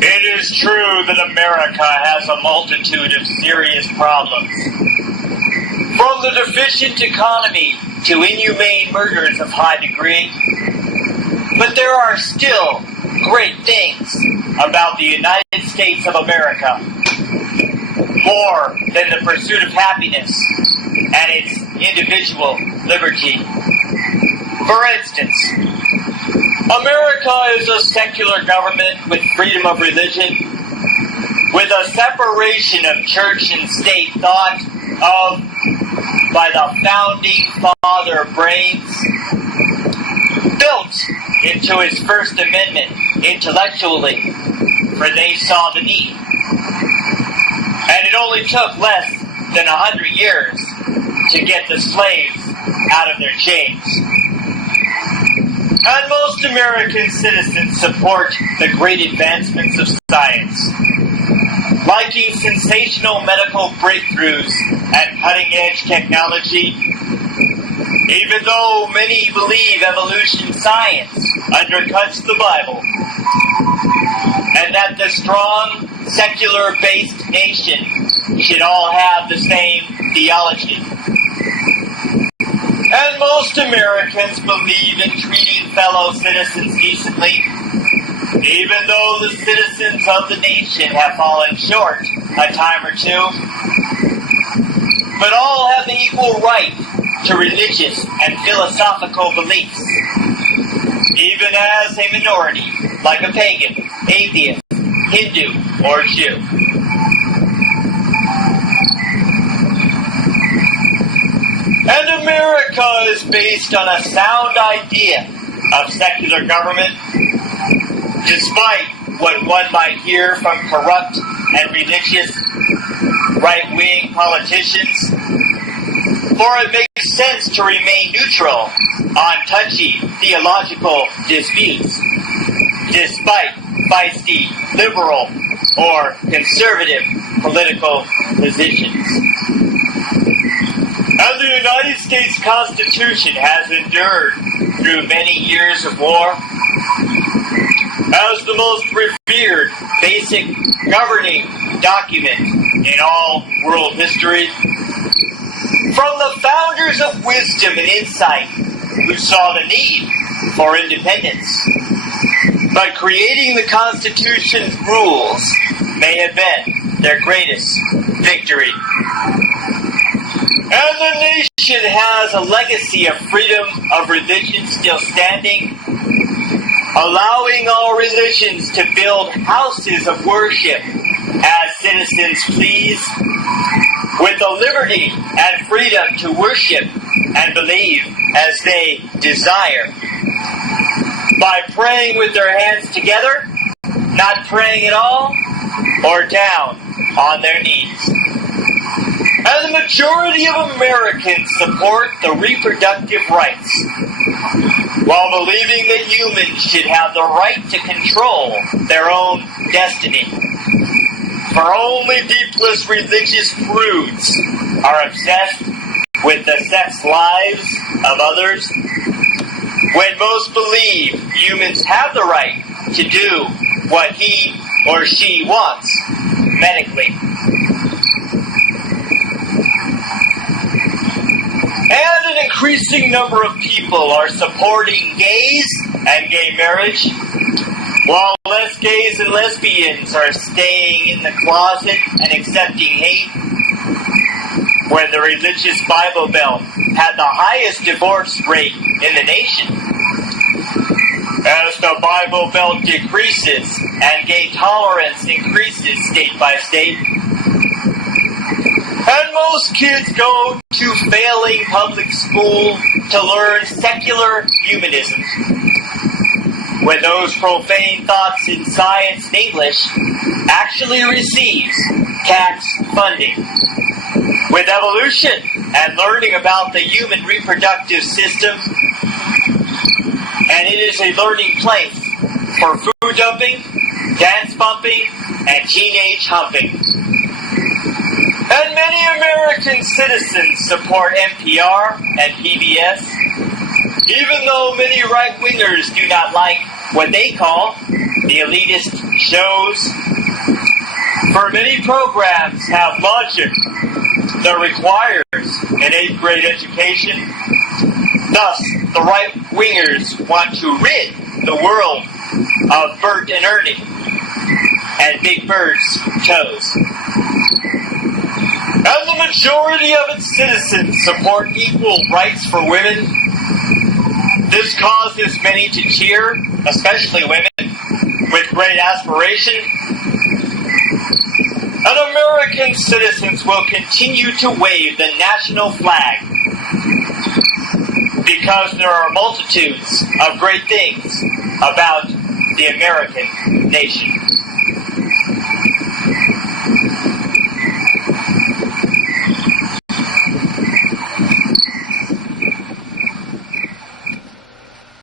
It is true that America has a multitude of serious problems. From the deficient economy to inhumane murders of high degree. But there are still great things about the United States of America. More than the pursuit of happiness and its individual liberty. For instance, America is a secular government with freedom of religion, with a separation of church and state thought of by the founding father brains, built into his First Amendment intellectually, for they saw the need. And it only took less than 100 years to get the slaves out of their chains. And most American citizens support the great advancements of science, liking sensational medical breakthroughs and cutting-edge technology, even though many believe evolution science undercuts the Bible, and that the strong, secular-based nation should all have the same theology. And most Americans believe in treating fellow citizens decently, even though the citizens of the nation have fallen short a time or two. But all have the equal right to religious and philosophical beliefs, even as a minority, like a pagan, atheist, Hindu, or Jew. And America is based on a sound idea of secular government, despite what one might hear from corrupt and religious right-wing politicians. For it makes sense to remain neutral on touchy theological disputes, despite feisty liberal or conservative political positions. And the United States Constitution has endured through many years of war as the most revered basic governing document in all world history. From the founders of wisdom and insight who saw the need for independence. But creating the Constitution's rules may have been their greatest victory. And the nation has a legacy of freedom of religion still standing, allowing all religions to build houses of worship as citizens please, with the liberty and freedom to worship and believe as they desire. By praying with their hands together, not praying at all, or down on their knees. And the majority of Americans support the reproductive rights, while believing that humans should have the right to control their own destiny. For only deepless religious prudes are obsessed with the sex lives of others, when most believe humans have the right to do what he or she wants medically. And an increasing number of people are supporting gays and gay marriage, while less gays and lesbians are staying in the closet and accepting hate. When the religious Bible Belt had the highest divorce rate in the nation. As the Bible Belt decreases and gay tolerance increases state by state, and most kids go to failing public school to learn secular humanism, when those profane thoughts in science and English actually receives tax funding. With evolution and learning about the human reproductive system, and it is a learning place for food dumping, dance bumping, and teenage humping. And many American citizens support NPR and PBS, even though many right-wingers do not like what they call the elitist shows. For many programs have logic that requires an 8th grade education. Thus, the right-wingers want to rid the world of Bert and Ernie and Big Bird's toes. As the majority of its citizens support equal rights for women, this causes many to cheer, especially women, with great aspiration. And American citizens will continue to wave the national flag because there are multitudes of great things about the American nation.